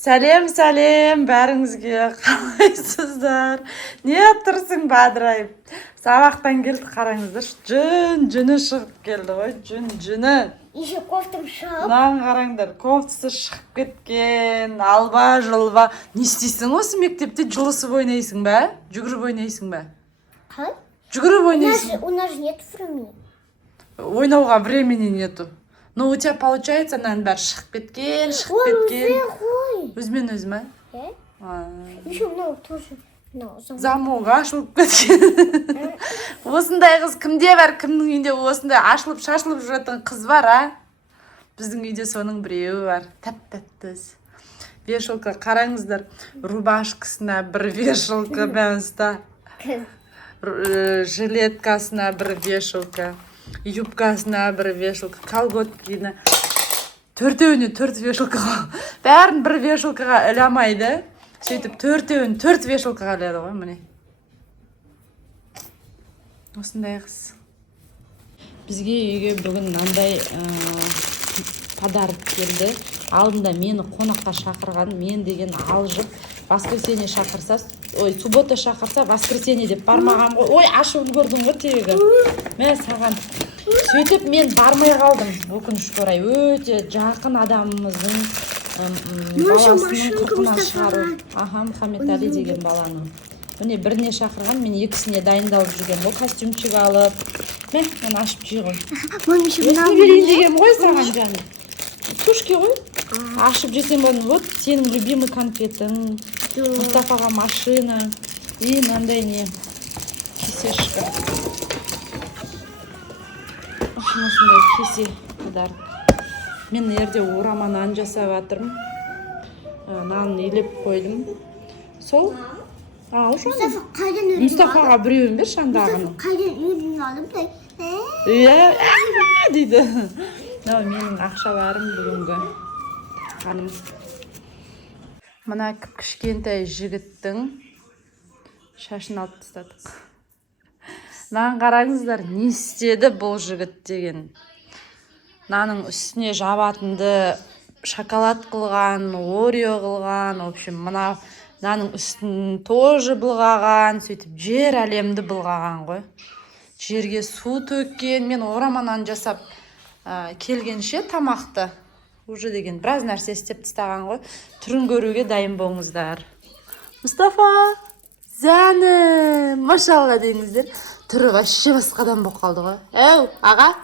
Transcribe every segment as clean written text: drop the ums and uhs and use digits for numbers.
Сәлем бәріңізге, қалайсыздар? Не тұрсың бадырайып? Сабақтан келді, қараңыздар. Жүні шығып келді ғой, жүні. Еще кофтам шығып. Мынаған қараңдар, кофтасы шығып кеткен, алба-жұлба. Не істейсің осы мектепте жылысып ойнайсың ба? Жүгіріп ойнайсың ба? Қалай? Жүгіріп ойнайсың. У нас же нет времени. Ойнауға времени нету. Но у тебя получается, наверное, бәрі шығып кеткен. Өзімен өзіме? Еще мынау тоже. Замок ашылып кеткен. Осындай қыз кімде бар, кімнің үйінде осындай ашылып шашылып жүретін қыз бар, а? Біздің үйде соның біреуі бар. Тәп-тәттіз. Вешалка, қараңыздар. Рубашкасына бір вешалка бәнста. Жилеткасына бір вешалка. Юбкасына бір вешалка. Колготкина. Төртеуіне төрт вешалкаға. Бәрін бір вешалкаға ілямайды. Сөйтіп төртеуін төрт вешалкаға іледі ғой, міне. Осындай қыз. Бізге үйге бүгін мынандай подарок келді. Алдында мені қонаққа шақырған, мен деген алжып, воскресенье шақырса, суббота шақырса, воскресенье деп бармаған ғой. Ой, ашып үлгердің ғой тегі. Мә саған. Сөйтіп мен бармай қалдым. Өкінішке орай өте жақын адамымыздың баласының қырқынан шығару. Аха, Мұхаммед-Али деген баланың. Міне біріне шақырған, мен екісіне дайындалып жүрген. Ол костюмчик алып. Мен ашып жей ғой. Осыны берейін деген ғой саған жаны. Сушки ғой. Ашып жесем оны, вот сенің любимый конфетің. Мұстафаға машина. И мынандай не? Кесешка. Осындай кесе подарок. Мен ерде орама нан жасап жатырмын. Нан елеп қойдым. Сол? Мұстафа қайдан үйреніп Мұстафаға біреуін бер шандағының. Қайдан үйреніп алдым да? Дейді. Менің ақшаларым бүгінгі. Қаным. Мына кішкентай жігіттің шашын алып тастадық. Нан қараңыздар, не істеді бұл жігіт деген. Наның үстіне жабатынды шоколад қылған, орео қылған, в общем, мына наның үстін тоже былғаған, сөйтіп жер әлемді былғаған ғой. Жерге су төккен, мен ораманан жасап келгенше тамақты уже деген біраз нәрсе істеп тастаған ғой. Түрін көруге дайын болыңыздар. Мұстафа, зәні, машалла дейіңіздер. Түрі вообще басқадан болып қалды ғой. Әу, аға?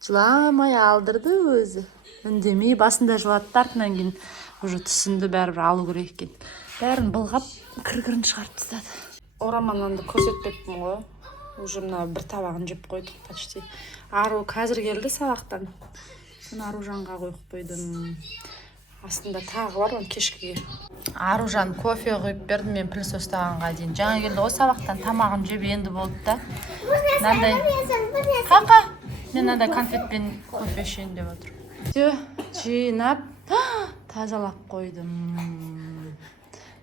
Жыламай алдырды өзі. Үндемей басында жылады, артынан кейін уже түсінді бәрібір алу керек екен. Бәрін былғап, кір-кірін шығарып тастады. Орамананды көрсетпеппін ғой. Уже мына бір табағын жеп қойдық почти. Ару қазір келді сабақтан. Мен Аружанға қойып қойдым. Астында тағы бар, оны кешкіге. Аружан кофе құйып берді, мен піл состағанға дейін. Жаңа келді ғой сабақтан, тамағын жеп енді болды да. Мынандай қақа. Мен мынандай конфетпен кофе ішейін деп отыр. Жинап, тазалап қойдым.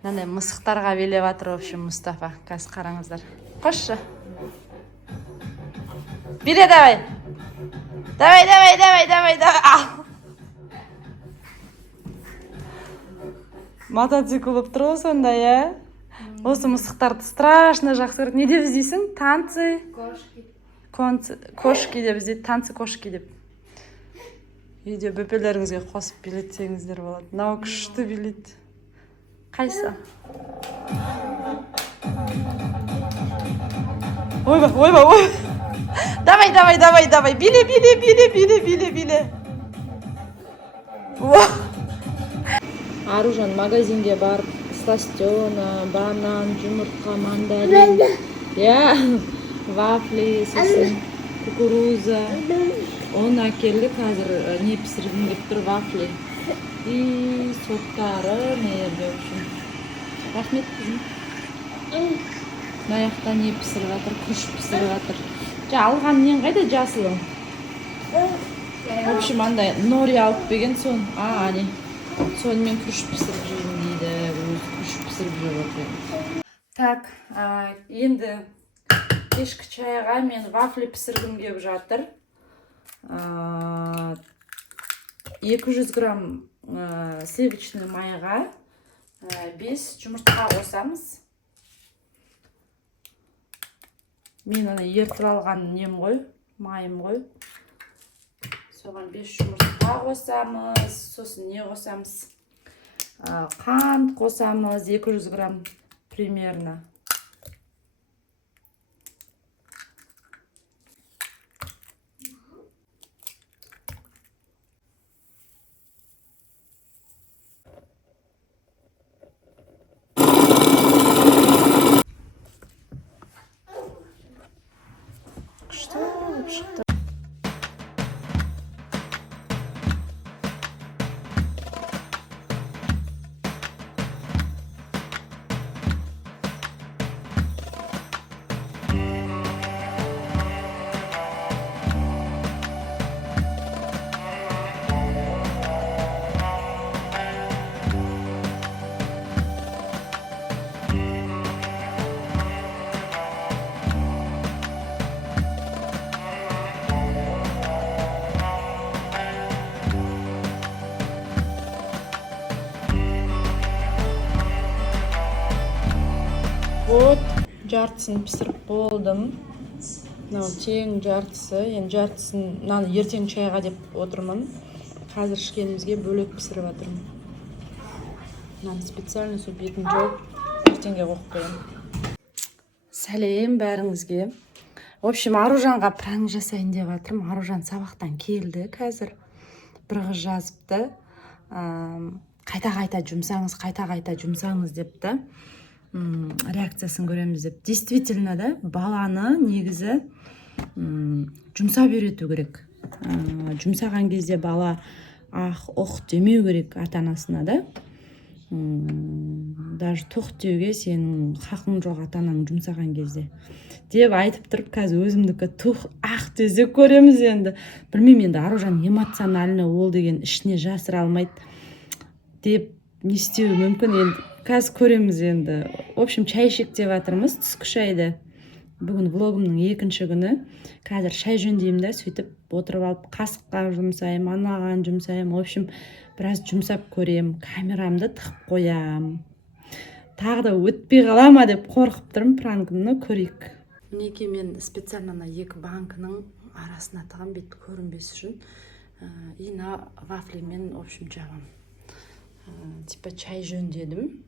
Мынандай мысықтарға белеп жатыр, в общем, Мұстафа. Қазір қараңыздар. Қошшы. Бере, давай. Давай. Мотоцикл болып тұр ғой сонда, я? Осы мысықтарды страшно жақсы көреді. Не деп іздейсің? Танцы? Кошки деп іздейді. Танцы кошки деп. Үйде бөпелеріңізге қосып билетсеңіздер болады. Мынау күшті билет. Қайсы? Ойба. Давай. Биле. Аружан магазинге барып, сластена, банан, жұмыртқа, мандарин. Вафли, сосын кукуруза. Оны әкелді, қазір не пісіргім деп тұр, вафли. И соттары, мерде үшін. Рахмет қызым. Наяқта не пісіріп жатыр, күш пісіріп жатыр. Алған нен қайда жасылың? В общем, андай нори алып беген сон. Не. Сонымен күш пісіріп жүрмін дейді. Өзі күш пісіріп жүріп. Так, енді кешкі чайға мен вафли пісіргім келіп жатыр. 200 грамм сливочный майға 5 жұмыртқа қосамыз. Мен ана ертіп алған нем ғой, майым ғой. Соған 5 жұмыртқа қосамыз. Сосын не қосамыз? Қант қосамыз, 200 грамм примерно. Что шықты? Вот, жартысын пісіріп болдым. Мынау тең жартысы. Енді жартысын мынаны ертең шайға деп отырмын. Қазір ішкенімізге бөлек пісіріп жатырмын. Мынаны специально сол бетін жауып, ертеңге қойып қоямын. Сәлем бәріңізге. В общем, Аружанға пранк жасайын деп жатырмын. Аружан сабақтан келді қазір. Бір қыз жазыпты. Қайта-қайта жұмсаңыз депті. Реакциясын көреміз деп. Действительно да, баланы негізі жұмсап үйрету керек. Жұмсаған кезде бала ұқ демеу керек ата-анасына да. Даже тоқ деуге сенің хақың жоқ ата-анаң жұмсаған кезде. Деп айтып тұрып, қазір өзімдікі тоқ дезе көреміз енді. Білмеймін енді, Аружан эмоциональны ол деген ішіне жасыра алмайды деп не істеуі мүмкін енді. Қазір көреміз енді. В общем, шай ішейік деп жатырмыз, түскі шайды. Бүгін влогымның екінші күні. Қазір шай жөндеймін да, сөйтіп отырып алып қасыққа жұмсайым, анаған жұмсайым. В общем, біраз жұмсап көрем, камерамды тығып қоям. Тағы да өтпей қала ма деп қорқып тұрмын, пранкымны көрейік. Мінекей мен специально екі банкының арасына тығам, бет көрінбес үшін. Ина вафлимен, в общем, жабам. Типа чай жөндедім.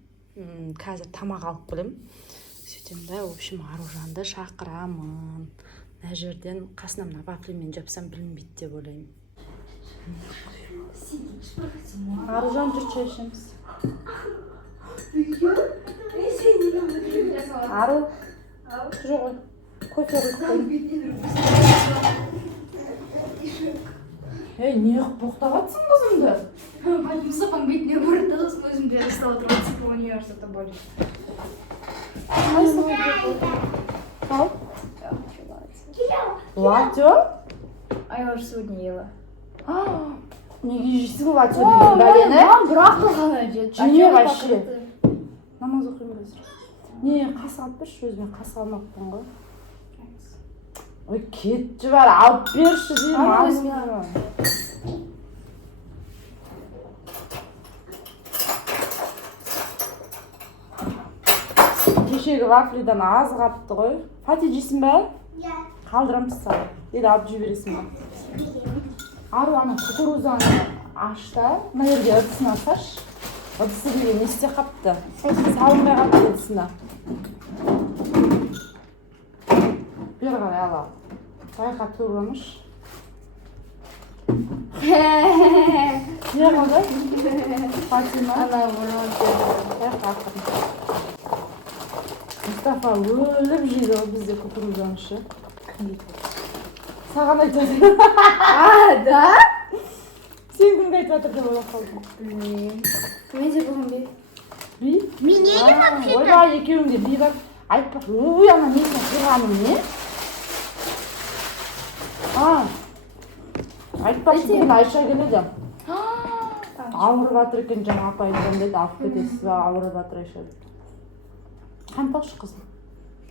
Қазір тамақ алып келем. Сөйтем да, в общем, Аружанды шақырамын. Мына жерден қасына мына вафлимен жапсам білінбейді деп ойлаймын. Аружан, жүр чай ішеміз. Ару, жүр ғой. Кофе қойып. Не боқтағатсың қызымды? Мұстафаның бетіне бұрды, өзімде ұстап отырып, университетте болды. Ал? Латио? А я уже сегодня ела. Неге жейсің латио деген бәлені? Бірақ қылғана жеді. Не вообще? Намаз оқимын қазір. Не, қас алып берші, өзіме қас алмақпын ғой. Ой, кетші бәрі, алып берші деймін. Кешегі вафлидан аз қапты ғой. Фати жейсің бә? Қалдырамыз саған. Деді алып жібересің бә. Ару ана кукурузаны ашта, мына жерге ыдысын алсаш. Ыдысы деген не істе қапты? Салынбай қапты ыдысына. Бер қарай ала. Байқа тұрғымыш. Не қылды? Фатима? Ана бұрын Мұстафа өліп жейді ғой бізде кукурузанышы. Саған айтады. Да? Сен кімге айтып жатыр деп ойлап қалдым. Білмеймін. Мен де бүгін бе? Би? Мен неге вообще? Ойбай, екеуіңде би бар. Айтпақ. Ой, ана несін қиғаның не? Айтпақшы бүгін Айша келеді. Ауырып жатыр екен, жаңа апайымдан деді, алып кетесіз ба, ауырып жатыр Айша. Қант алшы қызым.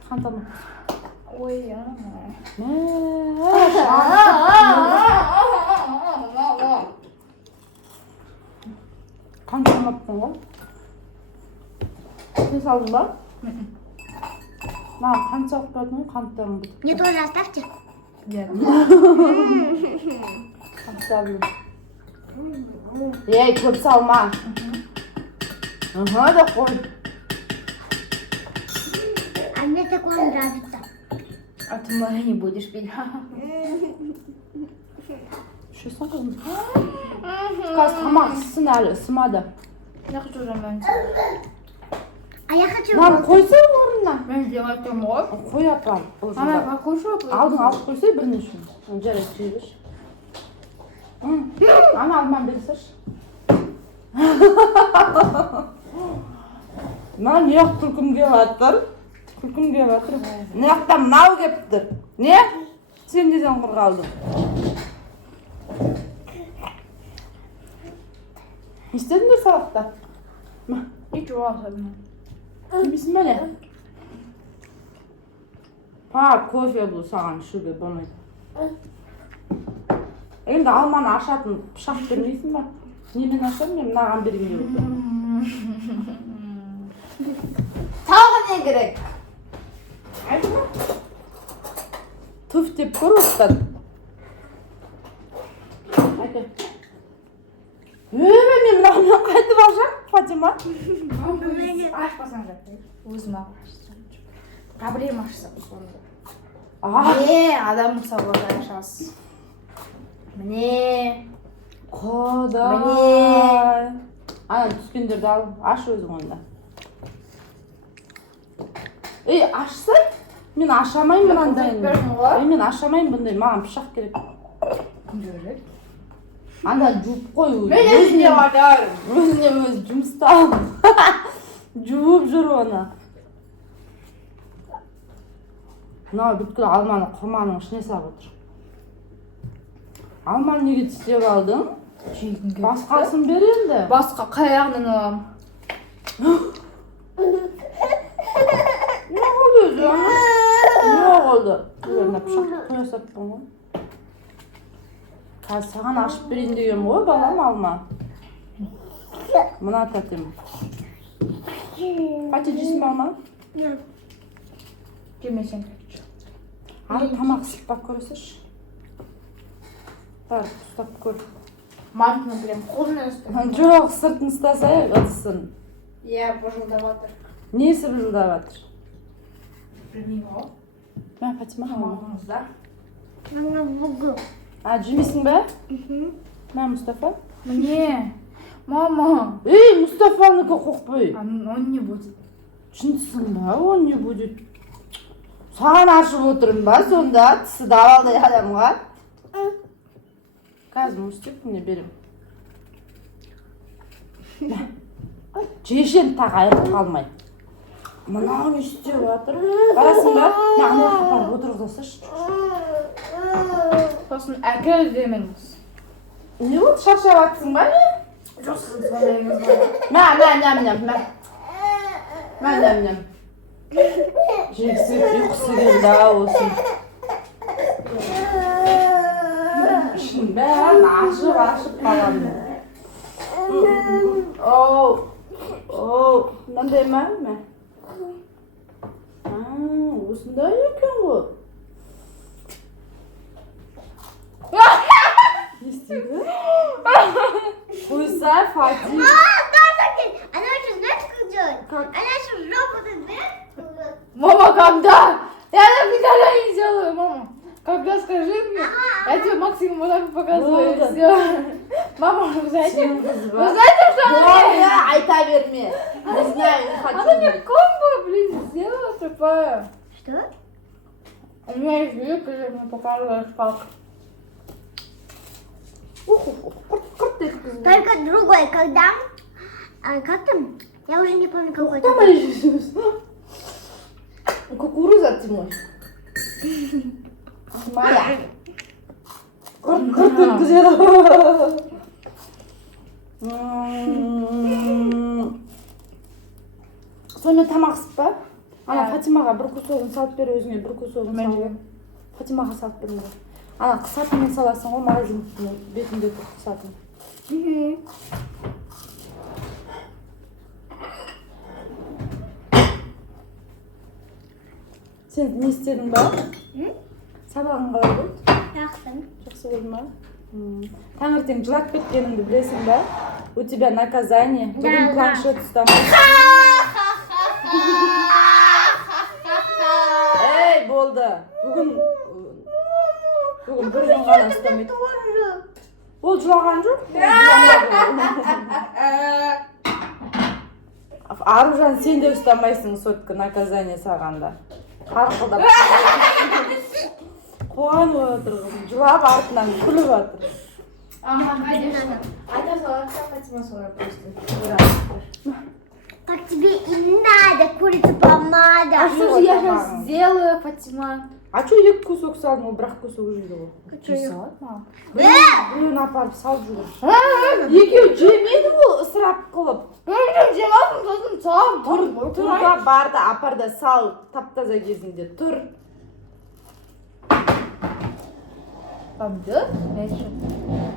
Қант алма. Ой, қант салмаппын ғой. Сен салдың ба? Маған қант салып қоятын ғой, қанттарың бітіп. Мне тоже оставьте. Оставлю. Ей, көп салма. Да қой. А мне такое нравится. А ты моя не будешь пить. Ішесің қызым? Қазір тамақ ісін әлі, ысымады. Я хочу жаман. А я хочу... Мам, қойса орнына. Мен делать ғой. Қой апам. Ана, покушай. Алдың алып қойсай бірнеше. Жарайды, жейбіш. Ана алман берсеш. Маған не ақ күлкім келатыр? Күлкім келатыр. Не ақтан мынау кеп тұр. Не? Сен неден құр қалдың? Не істедіңдер сабақта? Ничего особенного. Жемейсің бе не? Па, кофе бұл саған ішуге болмайды. Енді алманы ашатын пышақ бермейсің ба? Немен ашамын, мен мынаған бергенде болды. Тағы не керек? Түф деп көр оқтан. Әке. Мен мынаған қайтып алжам, Фатима. Ашпасаң жатыр. Өзім ашсам. Проблема ашсам сонда. Міне, адам сабағын ашасыз. Міне. Құдай. Ана түскендерді ал, аш өзің онда. Ей, ашсай? Мен ашамайын мынандайын. Мен ашамайын бұндай, маған пышақ керек. Жүрек. Анда жуып қой өзі. Мен өзіне батарым. Өзіне өз жұмыста ал. Жуып жүр оны. Мынау бүткіл алманы құрманың ішіне салып отыр. Алманы неге тістеп алдың? Басқасын бер енді. Басқа қаяғынан алам. Не oldu özü ama? Ne oldu? Üzerine pışak koyasak bunu. Қазір саған ашып берейін деген ғой, балам алма. Мына татым. Қате жейсің ба алма? Нет. Жемесең. Ары тамақ ысытпап көресеш. Бар, ұстап көр. Мантыны прям вкусный ұстап. Жоқ, сыртын ұстасай, ыдысын. Я пожылдап жатыр. Несі бұжылдап жатыр? Білмеймін ғой. Мен Фатима алма. Тамағыңызда. Мама бугу. А, жемейсің бе? Мен Мұстафа. Мне. Мама. Ей, Мұстафанікі қоқпай. Он не будет. Шынсың ба, он не будет. Саған ашып отырмын ба, сонда тісі давалдай адамға. Қазір мұстеп не берем. Жешен тақ айырып қалмай. Мынау не істеп жатыр? Барасың ба? Маған уақыт барып отырғызасыш. Сосын әкел демеңіз. Не болды, шаршап жатсың ба не? Жоқ, сіз звондаймыз ба? Мәм. Жексіп ұйқысы келді ауысын. Ішін бәрін ашып қаламын. Мынандай ма? Осындай екен ғой. Не істейді? Қойса, Фатим. Она еще знаешь, как делает? Она еще жопу знает. Мама, когда? Я никогда не делаю, мама. Когда скажи мне, я тебе максимум вот так показываю, и все. Мама, вы знаете, что она Айта берме. Не знаю, не хочу. Она мне комбо, блин, сделала тупая. Что? У меня есть видео, когда мне показываешь как. Только другой, когда... как там? Я уже не помню, какой Там там. Иисус. Кукуруза ты мой. Моя. Кырт güzel. Сонымен тамақ ысып па? Ана Фатимаға бір кусогын салып бер, өзіңе бір кусогын салып. Фатимаға салып бер. Ана қысатымен саласың ғой, магазин бетінде қысатын. Sen ne istedin bak? Sabahın kalay болды? Жақсы. Жақсы болды ма? Таңертең жылап кеткеніңді білесің бе? У тебя наказание. Бүгін планшет ұстамайсың. Ей, болды. Бүгін бір күн ғана ұстамайды. Ол жылаған жоқ. Аружан, сен де ұстамайсың сотка наказание сағанда. Қарқылдап. Қуанып отыр қызым. Жылап артынан күліп отыр. Ага, конечно. Айта салатка Фатима солай просто. Как тебе и надо, курица помада. А что же я сейчас сделаю, Фатима? А что екі кусок салдың, ол бір-ақ кусок жейді ғой. Жей салады ма? Біреуін апарып салып жүр. Екеуі жемейді ол ысырап қылып. Жем алдым, сосын салам. Тұрда барды апарда сал таптаза кезінде тұр. Помидор?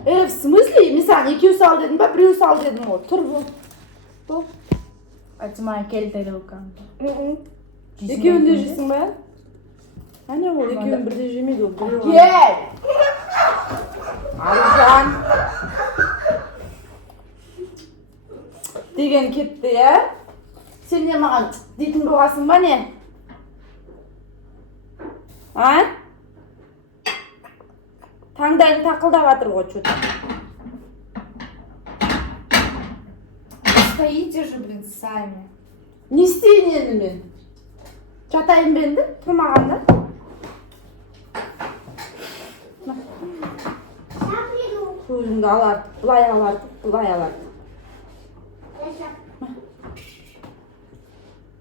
В смысле? Мен саған екеу сал дедім ба, біреу сал дедім ғой. Тұр бұл. Фатима кел тарелканы. Екеуін де жейсің ба? Әне ол екеуін бірде жемейді ол. Кел! Аружан деген кетті, ә? Сен не маған дейтін болғасың ба не? А? Таңдайың тақылдап атыр ғой что-то. Стоите же, блин, сами. Не істейін енді мен? Жатайын ба енді? Тұрмағанда? Көзімді алартып, бұлай алартып, бұлай алартып.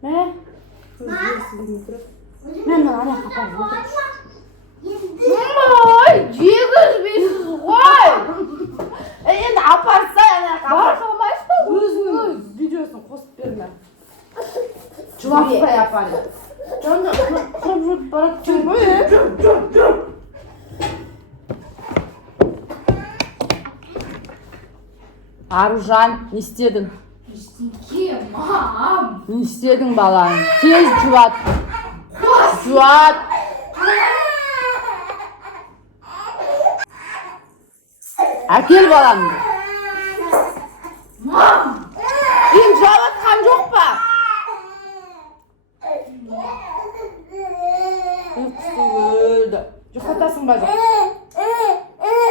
Мә? Мен ана қапарып отыр. Ой, жегізбейсіз ғой! Енді апарса ана қапарып. Бар салмайсыз ба? Өзінің видеосын қосып берме. Жылаппай апарып. Жаңда қырып жүріп барып жүріп. Аружан, не істедің? Ештеңке, мам! Не істедің балаң? Тез жуат. Жуат. Әкел балаңды. Мам! Сен жуап атқан жоқ па? Ұйқысы өлді. Жұқатасың ба жоқ?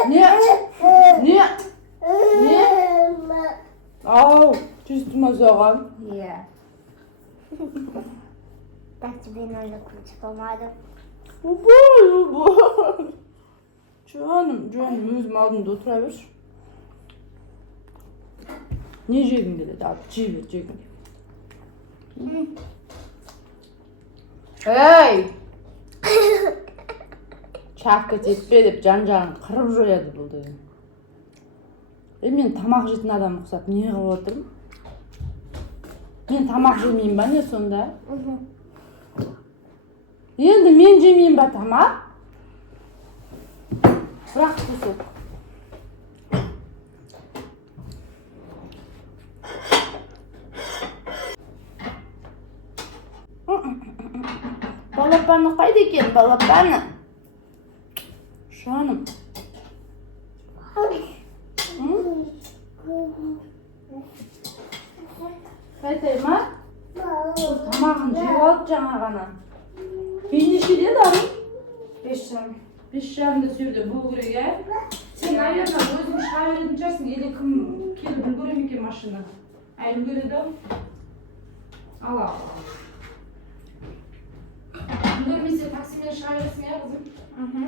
Не? Ау, чувствума соған. Иә. Как тебе надо курица помада? Убой. Жаным, өзім алдымда отыра берші. Не жегің келеді? Жей бер, жегің. Ей! Шаққыт етпе деп жан-жағын қырып жояды бұл деген. Мен тамақ жейтін адам ұқсап не қылып отырмын? Мен тамақ жемеймін ба не сонда? Енді мен жемеймін ба тамақ? Бірақ кусок. Балапаны қайда екен, балапаны? Жаным. Қайтай ма? Тамағын жеп алып жаңа ғана. Нешеде дарым? 5,5. 5,5-да сөйді бұл керек, ә? Сен, наверное, өзің шыға беретін шығарсың, еле кім келіп үлгере ме екен машина? Үлгереді ау? Ал. Үлгермесе таксимен шыға бересің, ә, қызым?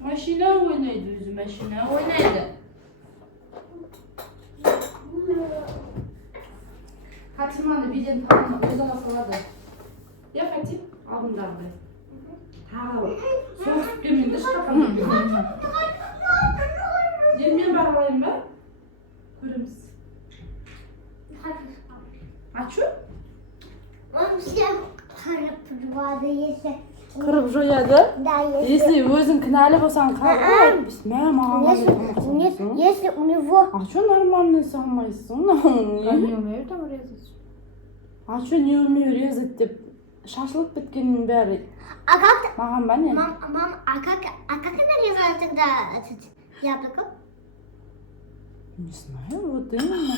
Машина ойнайды өзі, машина ойнайды. Фатиманы биден тағына өз ала салады. Я Фатим, алдыңдағыдай. Тағы соғысып келмейді шқапаны. Енді мен бар алайын ба? Көреміз. А чё? Он всех қырып если... Қырып жояды? Да, Если өзің кінәлі болсаң қалай айтпайсың? Мә, маған Нет, если у него... А чё нормально салмайсың? Я не умею там резать. Ачу не умею резать деп шашылып біткеннің бәрі А как? маған ба не? Мам, а как нарезать тогда этот яблоко? Не знаю, вот именно.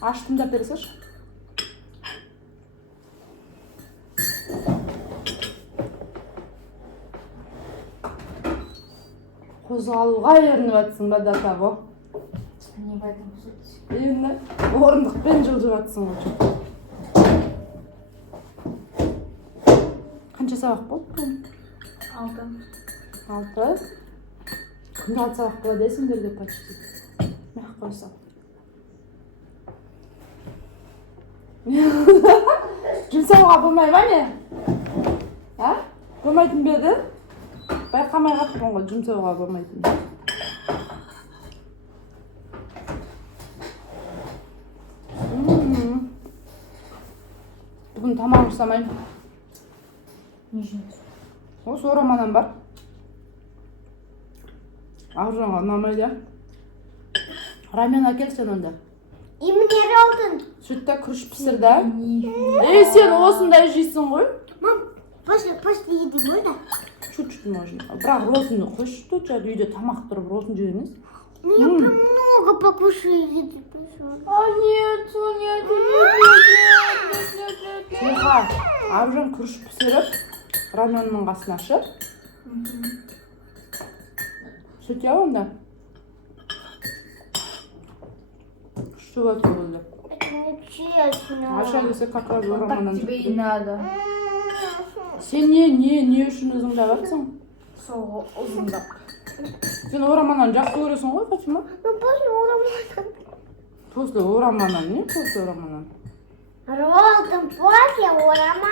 Аштым да бере салшы. Қозғалуға ерініп жатсың ба дата бұл? Не в этом суть. Енді орындықпен жылжып жатсың ғой. Қанша сабақ болды бұл? 6. Күнде 6 сабақ болады сендерге почти. Мақ қойсам. Жұмсауға болмай ма не? А? Болмайтын беді? Байқамай қаттың ғой жұмсауға болмайтын. Бүгін тамақ жасамаймын. Не үшін? Осы ораманан бар. Аржанға ұнамайды. Рамен әкел сен онда. И мне алдың. Сүтті күріш пісірді. Сен осындай жейсің ғой. Мам, после еды можно? Чуть-чуть можно. Бірақ ротын қойшы тут үйде тамақ тұрып ротын жей емес. Ну я много покушаю еды. А нет, нет. Сыйға аржан күріш пісіріп, раменнің қасына ашып. Сүт я онда. Что вот было? Это нечестно. Аша десе как раз Так ораманан. тебе и надо. Сен не үшін өзің жабатсың? Сол ұзындап. Сен ораманан жақсы көресің ғой, Фатима? Ну после урома. После ораманан, не после ораманан? Ролтом после урома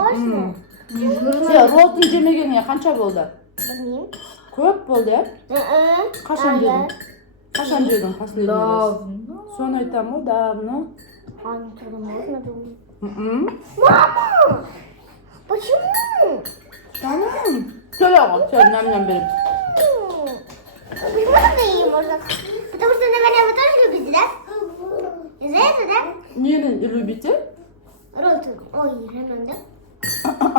можно? Не жирно. Сен ролтын жемегеніңе қанша болды? Білмеймін. Көп болды, ә? Қашан жедің? Қашан жедің последний раз? Давно. Соны айтам ғой, давно. А, тогда можно думать. Мама! Почему? Canım. Söyle oğlum, söyle nem benim. Почему тогда ей можно? Потому что, наверное, вы тоже любите, да? Из-за этого, да? Нені любите? Ролтон. Ой, рамен, да?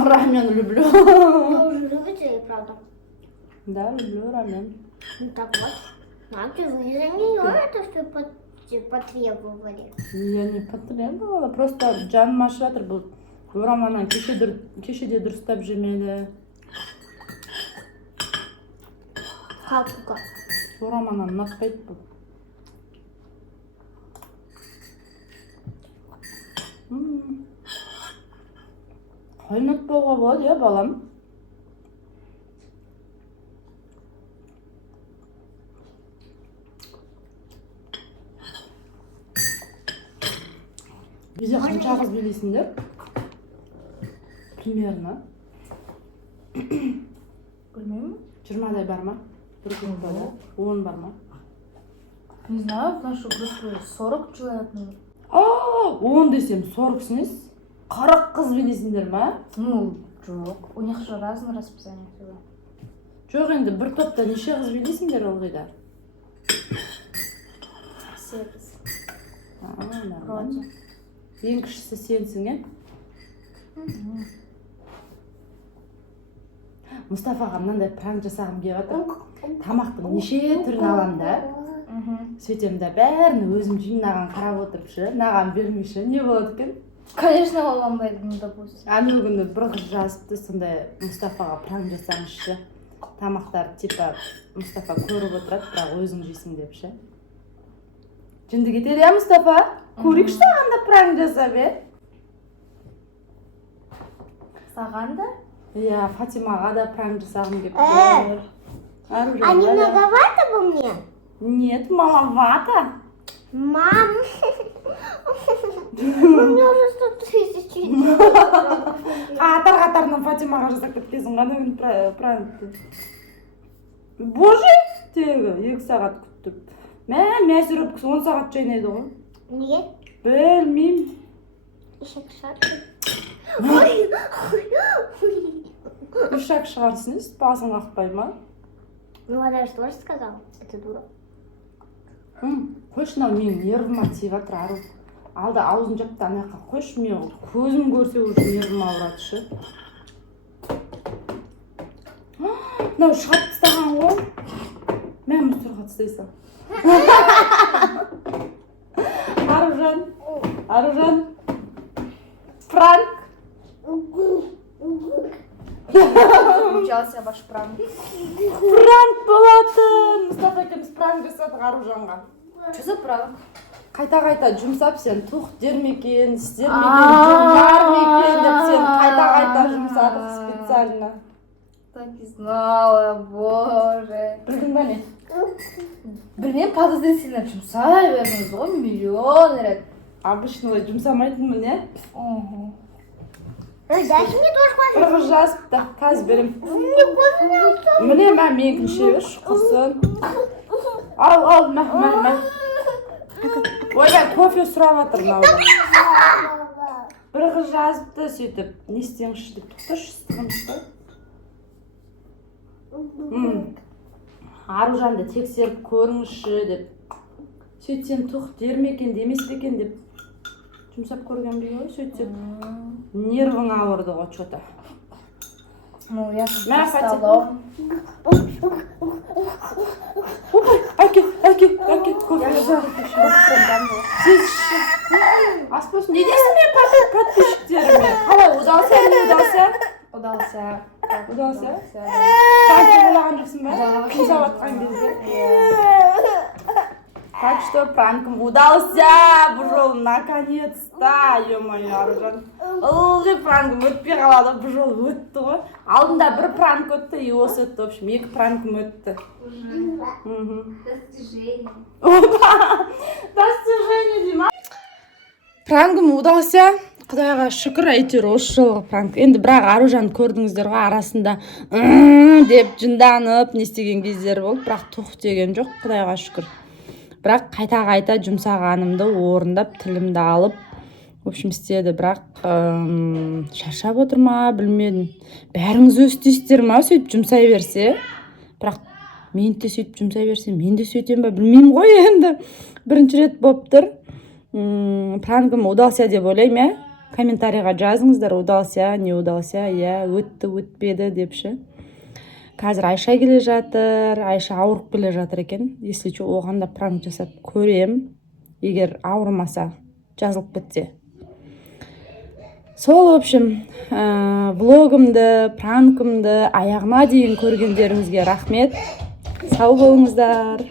Рамен люблю. Вы уже любите, правда? Да, люблю рамен. Ну так вот. Значит, вы за нее это все потребовали. Я не потребовала, просто жаным ашып жатыр бұл. Ораманан кешеде дұрыстап жемеді. Как? Ораманан ұнатпайды бұл. Қалай ұнатпауға болады, я балам? Бізде қанша қыз білесіңдер? Примерно. Білмеймін. 20-дай бар ма? Бір группада? 10 бар ма? Не знаю, в нашу группу 40 человек. 10 десем 40 снес? 40 қыз білесіңдер ма? Ну, жоқ. У них же разное расписание всегда. Жоқ енді бір топта неше қыз білесіңдер ылғида? 8. Нормально. Ең кішісі сенсің, е? Мұстафаға мынандай пранк жасағым келіп жатыр. Тамақтың неше түрін аламын да. Сөйтем да бәрін өзім жинаған қарап отырып ше, маған бермейші. Не болады екен? Конечно, оламайды, ну, допустим. Анау күні бір қыз жазыпты, сондай Мұстафаға пранк жасаңызшы. Тамақтар типа Мұстафа көріп отырады, бірақ өзің жейсің деп ше. Жынды кетеді, я Мұстафа? Көрейікші саған да пранк жасап, е? Саған да? Иә, Фатимаға да пранк жасағым келіп А тұр. не многовато бы мне? Нет, маловато. Мам, у меня уже 100 000. Қатар-қатарынан Фатимаға жасап кеткенсің ғана мен пранкты. Боже, тегі 2 сағат күттіп. Мәсір өткісі 10 сағат жайнайды ғой. Нет, Білмеймін. еще кшатки. Ой. Үшак шығарсын, басың қақпай ма? Ну, она же тоже сказала. Это дура. Қойшы мынау менің нервыма тиіп жатыр ару. Алда аузын жапты ана жаққа қойшы, мен көзім көрсе уже нервым ауырады ше. Мынау шығарып тастаған ғой. Мен мұстырға тастайсың. Аружан. Пранк. Включался ваш пранк. Пранк болатын. Мұстафа екеуміз пранк жасадық Аружанға. Что за пранк? Қайта жұмсап сен тух дер ме екен, істер ме екен, жұмар ме екен деп сен қайта жұмсадық специально. Так и знала, боже. Білдің бе не? Білмеймін, подозрительно жұмсай бердіңіз ғой, миллион рет. Обычно олай жұмсамайтынмын, не? Дай мне тоже кофе. Қырғыз жазыпты, қазір берем. Мне кофе не устал. Міне мә менікін іше берші, құрсын. Ал, мә. Ойбай, кофе сұрап жатыр мынаудан. Бір қыз жазыпты сөйтіп, не істеңізші деп тоқташы ыстығымызды. Аружанды тексеріп көріңізші деп. Сөйтсем тух дер ме екен, демес пе екен деп жұмсап көрген бе ғой, сөйтсем нервың ауырды ғой что-то. Ну, я Мә, стала. Әке, кофе Сіз іші. Аспосын, не дейсің мен подписчиктеріме? Қалай, удался? Удался? Пранкте болаған жоқсың ба? Жұмсап атқан кезде. Так что пранком удался, бұл жол наконец-то, ё-моё, Аружан. Ылғи пранкым өтпей қалады, бұл жол өтті ғой. Алдында бір пранк өтті, и осы өтті, в общем, 2 пранкым өтті. Достижение. Достижение дейма. Пранкым удался. Құдайға шүкір, әйтеуір осы жолғы пранк. Енді бірақ Аружан көрдіңіздер ғой, арасында деп жынданып не істеген кездері болды, бірақ тух деген жоқ, Құдайға шүкір. Бірақ қайта жұмсағанымды орындап, тілімді алып, в общем, істеді. Бірақ шаршап отыр ма, білмедім. Бәріңіз өстейсіздер ма, сөйтіп жұмсай берсе. Бірақ мен де сөйтіп жұмсай берсе, мен де сөйтем ба, білмеймін ғой енді. Бірінші рет болып тұр. Пранкым удался деп ойлаймын, комментарийға жазыңыздар, удался, не удался, өтті, өтпеді депші. Қазір Айша келе жатыр, Айша ауырып келе жатыр екен. Если что, оған да пранк жасап көрем, егер ауырмаса, жазылып кетсе. Сол, в общем, влогымды, пранкымды аяғына дейін көргендеріңізге рахмет. Сау болыңыздар.